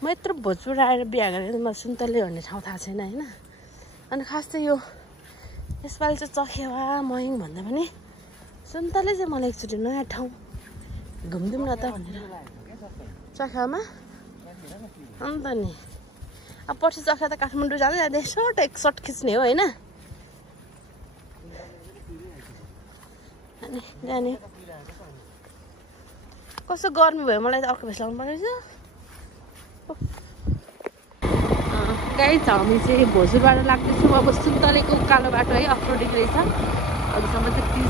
म यत्रो भोजपुर आएर बिहा गरेर म सुन्तले भन्ने ठाउँ थाहा छैन होइन अनि खास चाहिँ यो यसपालि चाहिँ चखेवा मयङ भन्दा पनि सुन्तले चाहिँ मलाई एकचोटि नयाँ ठाउँ घुम्दिउँ न त भनेर चखेवामा अन्त नि अब पर्सि चखेवा त काठमाडौँ जाँदै जाँदै एक सर्ट खिच्ने हो होइन अनि जाने कस्तो गर्मी भयो मलाई त अर्को भेस लाउनु पर्ने रहेछ गाई छ हामी चाहिँ भोजुरबाट लाग्दैछौँ अब सुन्तलेको उकालो बाटो है अफरोडिङ रहेछ अरूसम्म चाहिँ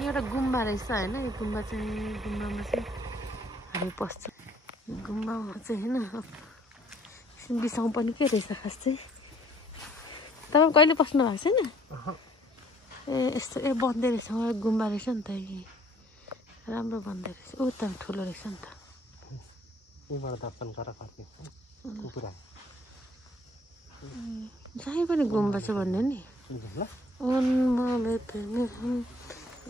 एउटा गुम्बा रहेछ होइन यो गुम्बामा चाहिँ हामी पस्छौँ गुम्बामा चाहिँ होइन बिसाउँ पनि के रहेछ खास चाहिँ तपाईँ कहिले पस्नु भएको छैन ए यस्तो बन्दै रहेछ गुम्बा रहेछ नि त राम्रो बन्दै रहेछ ऊ त ठुलो रहेछ नि त जहीँ पनि गुम्बा छ भन्ने नि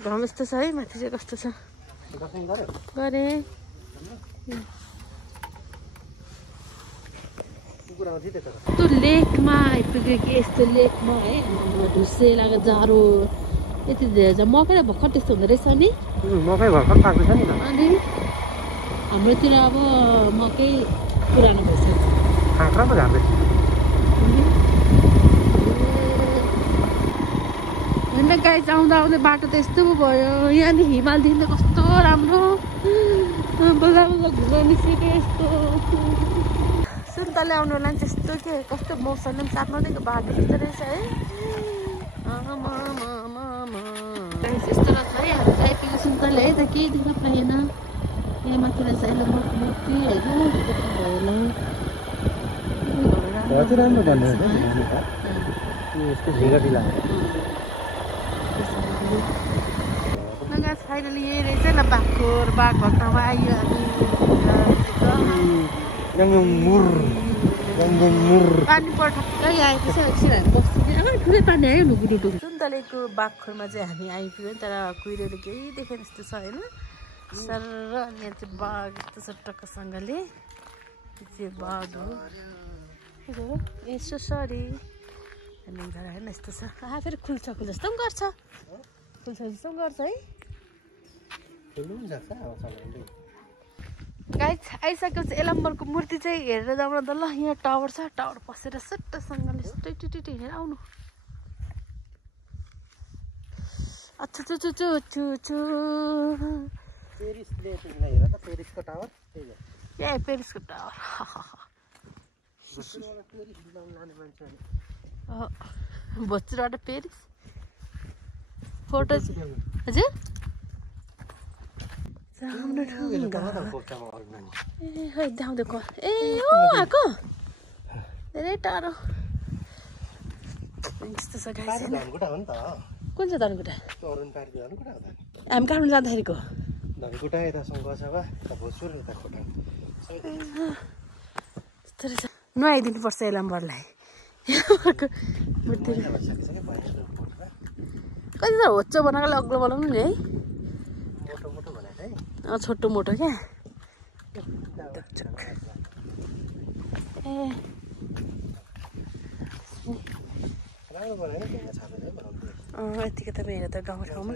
घाम यस्तो छ है माथि चाहिँ कस्तो छ गरेँ त्यो लेकमा आइपुग्यो कि यस्तो लेकमा है ढुस्से लाग्यो जाडो यति धेरै छ मकै भर्खर त्यस्तो हुँदो रहेछ नि मकै भर्खर पाएको छ नि अनि हाम्रोतिर अब मकै पुरानो भइसक्छ काँक्रा पो झार्दैछ होइन गाई आउँदा आउँदै बाटो त यस्तो पो भयो यहाँदेखि हिमालदेखि त कस्तो राम्रो बल्ल बल्ल घुम्न निस्केको यस्तो सुन्तले आउनुलाई त्यस्तो के कस्तो मौसमले पनि साथमा दिएको बाटो यस्तो रहेछ है यस्तो रहेछ है हामी आइपुग्यो सुन्तले है त केही देख्न पाएन यहाँ माथि रहेछ अहिले मूर्ति होइन फाइनली यही रहेछ ल बाघ ठाउँमा आइयो पानी पर ठक्कै आएपछि एकछिन हामी बस्छु ठुलै पानी आयो ढुकुढुटु सुन्तलेको बाघखोरमा चाहिँ हामी आइपुग्यौँ तर कुहिरोले केही देखेन जस्तो छ होइन सर अनि यहाँ चाहिँ बाघ यस्तो छ टक्कसँगले चाहिँ बाघ हो यसो सरी अनि हेर्न यस्तो छ फेरि खुल्छ जस्तो पनि गर्छ खुल्छ जस्तो पनि गर्छ है गाई आइसकेको चाहिँ एलम्बरको मूर्ति चाहिँ हेरेर जाउँ न त ल यहाँ टावर छ टावर पसेर सट्टसँगले टिटी हेरेर आउनु अच्छा पेरिसको टावर ए पेरिसको टावर भोजपुरबाट पेरिस फोटो हजुर देखाउँदै क ए ओ आएको धेरै टाढो यस्तो छ गाई कुन चाहिँ धनकुटा हामी काठमाडौँ जाँदाखेरिको नुहाइदिनु पर्छ एलम्बरलाई कति त होचो बनाएको अग्लो बनाउनु नि है छोटो मोटो क्या यतिको त मेरो त गाउँठाउँमा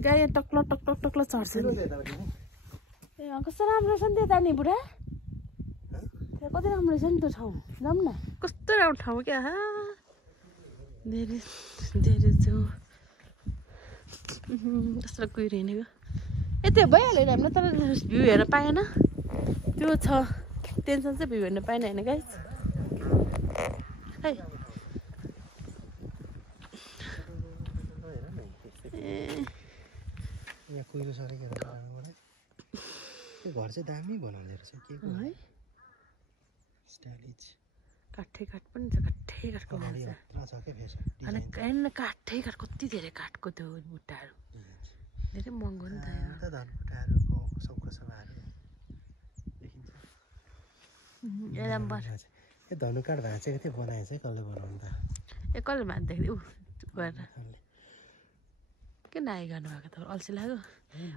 गाई टक्लो चढ्छ नि ए कस्तो राम्रो रहेछ नि त्यता नि बुढा कति राम्रो रहेछ नि त्यो ठाउँ जाउँ न कस्तो राम्रो ठाउँ क्या धेरै छेउ कस्तो कुहिरो हिँडेको यति भइहाल्यो नि हामीलाई तर भ्यू हेर्न पाएन त्यो छ टेन्सन चाहिँ भ्यू हेर्न पाएन होइन गाइस खै कुहिरो सरेको घर चाहिँ दामी बनाउँदो रहेछ के है स्टाइलिज काठै काठ पनि छ काठै काठको अनि काठै काठ कति धेरै काठको त्यो बुट्टाहरू धेरै महँगो नि त धनुकाठ भाँचेको थियो बनाएछ है कसले बनाउनु त ए कसले भाँच्दाखेरि ऊ गरेर के नाइ गर्नुभएको त अल्छी लाग्यो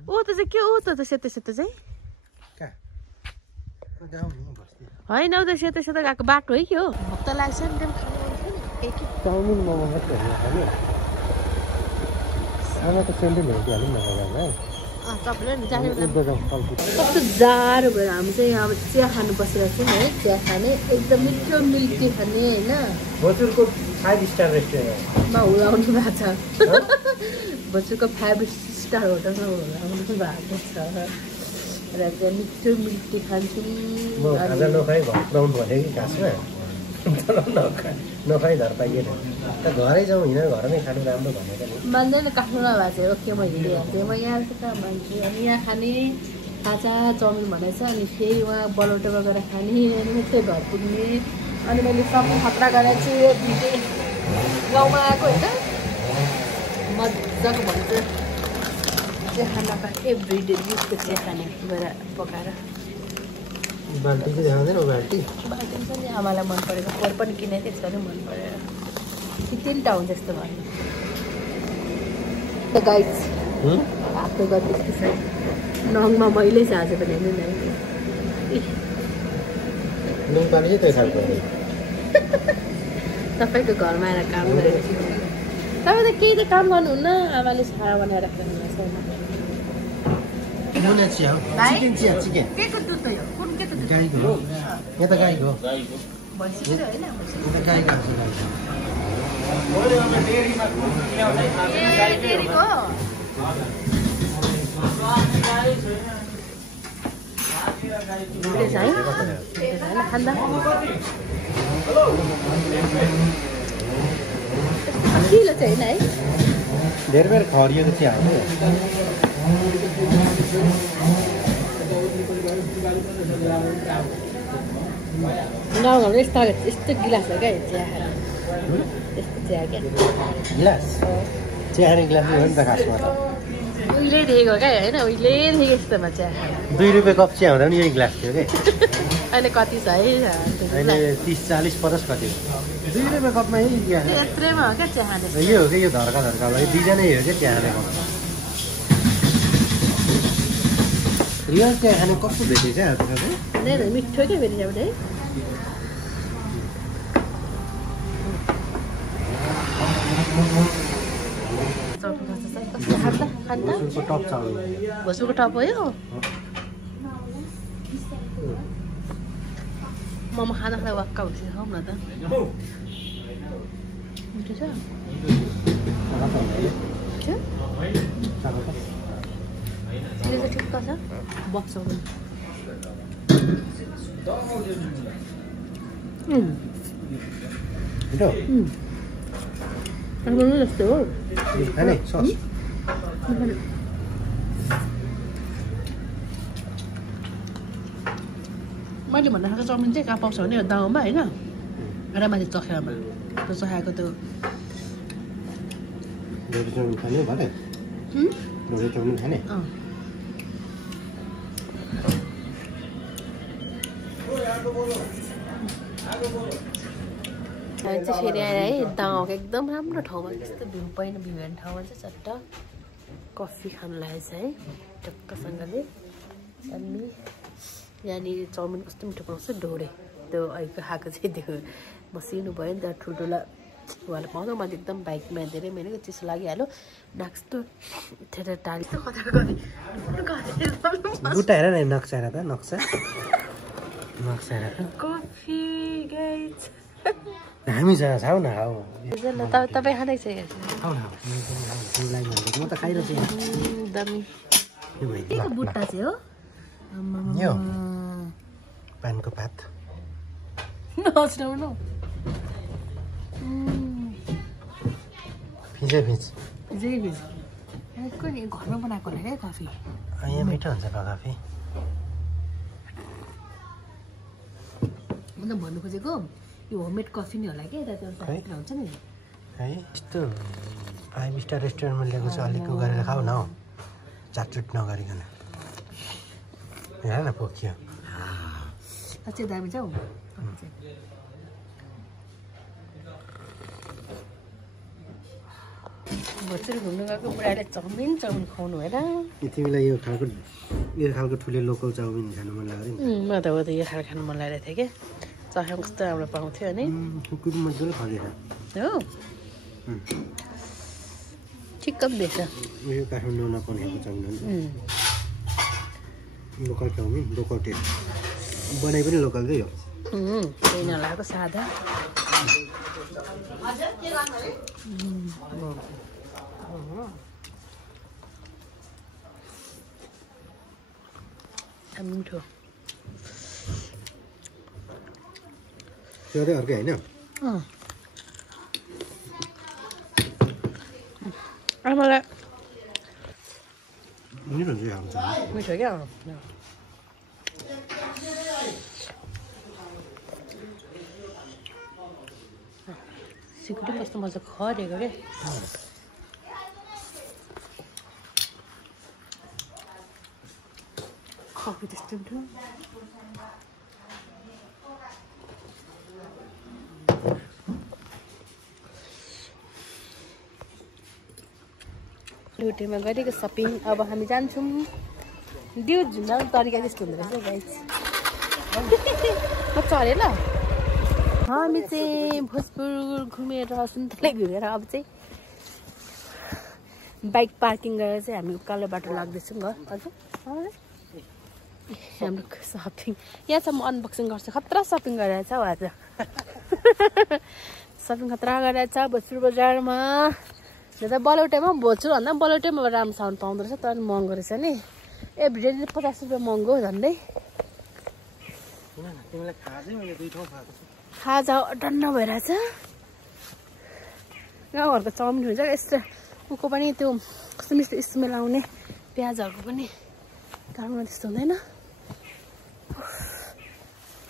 ऊ त चाहिँ के ऊ त सेतो सेतो चाहिँ होइन हौ त सेतो सेतो गएको बाटो है के हो भोक त लाग्छ नि त्यहाँ खानु मन थियो नि चाउमिन मोमो मात्रै हो खाने आमा त सेन्डल हेरिहाल्नु न बजारमा तपाईँले नि जाने बजाउँ फलफुल कस्तो जाडो भएर हामी चाहिँ अब चिया खानु बसिरहेको छौँ है चिया खाने एकदम मिठो मिल्की खाने होइन बजुरको 5 स्टार रेस्टुरेन्टमा हुलाउनु भएको छ बजुरको 5 स्टार होटलमा हुलाउनु भएको छ र चाहिँ मिठो मिल्की खान्छौँ खाजा नखाइ घर पुऱ्याउनु भने कि खासमा नखाइ घर पाइएन त घरै जाउँ हिँडेर घरमै खानु राम्रो भनेको नि मान्दैन काठमाडौँमा भएको चाहिँ ओके म हिँडिहाल्थेँ म यहाँ चाहिँ कहाँ मान्छु अनि यहाँ खाने खाजा चाउमिन भनेको छ अनि फेरि उहाँ बलौटोमा गएर खाने अनि मात्रै घर पुग्ने अनि मैले सबै खतरा गरेर चाहिँ भिडियो गाउँमा आएको होइन मजाको भन्छ चिया खाना पाएको एभ्रिडे दुधको चिया खाने गएर पकाएर बाल्टी चाहिँ देखाउँदैन बाल्टी बाल्टी छ नि आमालाई मन परेको फोहोर पनि किनेको थिएँ यसरी मन परेर कि 3टा हुन्छ जस्तो भयो त गाइस आफ्नो गति छ नङमा मैले चाहिँ आज पनि हेर्नु नै नुनपानी चाहिँ त्यो खालको तपाईँको घरमा आएर काम गरेको छु तपाईँ त केही त काम गर्नुहुन्न आमाले छाडा बनाएर राख्नुहुनेछ नुना चिया हो चिकन चिया चिकन केको दुध हो कुन के त दुध गाईको हो यहाँ त गाईको हो भैँसीको होइन यहाँ त गाईको डेरीको खाँदा किलो चाहिँ होइन है धेरै बेर खरिएको चिया हो गाउँघरमा यस्तो गिलास हो क्या चिया खाएर यस्तो चिया क्या गिलास चिया खाने गिलास हो नि त खासमा त उहिलेदेखिको क्या होइन उहिलेदेखि यस्तोमा चिया खाएर 2 रुपियाँ कप चिया हुँदा पनि यही गिलास थियो कि अहिले कति छ है अहिले 30 40 50 कति हो 2 रुपियाँ कपमा यही चिया यत्रेमा हो क्या चिया खाने यो हो कि यो धर्का धर्कालाई दुईजनै हो क्या चिया खाने कपमा रियल चिया खाने कस्तो भेटेछ होइन मिठो क्या फेरि एउटा है भोसुरको टप छ भोसुरको टप हो यो मोमो खाँदा खाँदा वाक्का भइसक्यो खाउँ न त मिठो छ चियो चाहिँ ठिक्क छ बक्सौ पनि जस्तो हो मैले भन्दा खाएको चाउमिन चाहिँ कहाँ पाउँछ भने दाउमा होइन र माथि चखेवामा त्यो चखाएको त्यो चाउमिन खाने भरे चाउमिन खाने चाहिँ फेरि आएर है दाउको एकदम राम्रो ठाउँमा त्यस्तो भ्यू पहिला भ्यू हेर्ने ठाउँमा चाहिँ चट्ट कफी खानु लागेको छ है टक्कसँगले अनि यहाँनिर चाउमिन कस्तो मिठो पाउँछ ढोडे त्यो अहिले खाएको चाहिँ त्यो बसिनु भयो नि त ठुल्ठुला उहाँले पाउँछ मैले एकदम बाइकमा धेरै महिनाको चिसो लागिहाल्यो नाक्स्तो ठेर टाढी बुट्टा हेर न नक्सा हेर त नक्सा हेर कफी गाइस हामी छाउ न खाऊ तपाईँ खाँदैछ म त खाइरहेको छु बुट्टा चाहिँ हो यो पानको पात फिजै फिज घरमा बनाएको होला क्या कफी यहाँ मिठो हुन्छ कफी म त भन्नु खोजेको यो होममेड कफी नै होला क्या यता हुन्छ नि है यस्तो 5 स्टार रेस्टुरेन्टमा ल्याएको छ अलिक गरेर खाऊ न हौ चाटचुट नगरिकन हेर न पोखियो अझै दामी जाऊ भोजुर घुम्नु गएको बुढाले चाउमिन खुवाउनु होइन तिमीलाई यो खालको ठुलो लोकल चाउमिन खानु मन लाग्यो नि म त हो त यो खाना खानु मन लागेको थियो कि चाख्नु कस्तो राम्रो पाउँथ्यो अनि कुकुर मजाले खाँदैछ हो ठिक्क पनि देख्छ यो काठमाडौँमा बनेको chow mein local chow mein local taste बनाइ पनि लोकलकै हो केही नलागेको सादा मिठो त्यो अर्कै होइन आमालाई मिठो हुन्छ यो चाउमिन मिठो क्या सिकुटी कस्तो मजा खरेको क्या कफी त्यस्तो मिठो लुटेमा गरेको सपिङ अब हामी जान्छौँ दिउ झुन्डा तरिका त्यस्तो हुँदो रहेछ गाइस कस्तो अरे ल हामी चाहिँ भोजपुर घुमेर सुन्तले घुमेर अब चाहिँ बाइक पार्किङ गरेर चाहिँ हामी उकालो बाटो लाग्दैछौँ घर हजुर हाम्रो सपिङ यहाँसम्म अनबक्सिङ गर्छ खतरा सपिङ गरेर छ हौ आज सपिङ खतरा गरेर छ भोजपुर बजारमा त बलौटेमा भोजपुर भन्दा बलौटेमा राम्रो साउन्ड पाउँदो रहेछ तर महँगो रहेछ नि एभ्रिडे 50 रुपियाँ महँगो झन्डै खाजा डन्न भइरहेछ गाउँघरको चाउमिन हुन्छ यस्तो उको पनि त्यो कस्तो मिठो स्मेल आउने प्याजहरूको पनि काठमाडौँ त्यस्तो हुँदैन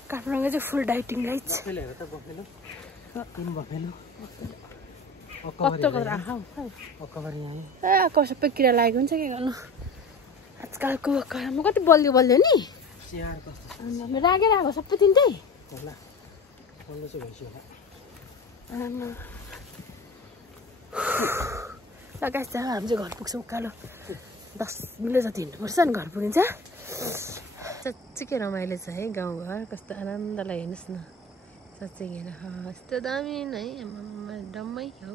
काठमाडौँमा चाहिँ फुल डाइटिङ गाइज सबै किरा लागेको हुन्छ के गर्नु आजकलको म कति बलियो नि राखेर सबै तिनटै लगाइन्छ हामी चाहिँ घर पुग्छौँ उकालो 10 मिनट जति हिँड्नुपर्छ नि घर पुगिन्छ साँच्चै के रमाइलो छ है गाउँघर कस्तो आनन्द लाग्यो हेर्नुहोस् न साँच्चै हेर यस्तो दामी नै डम्मै हो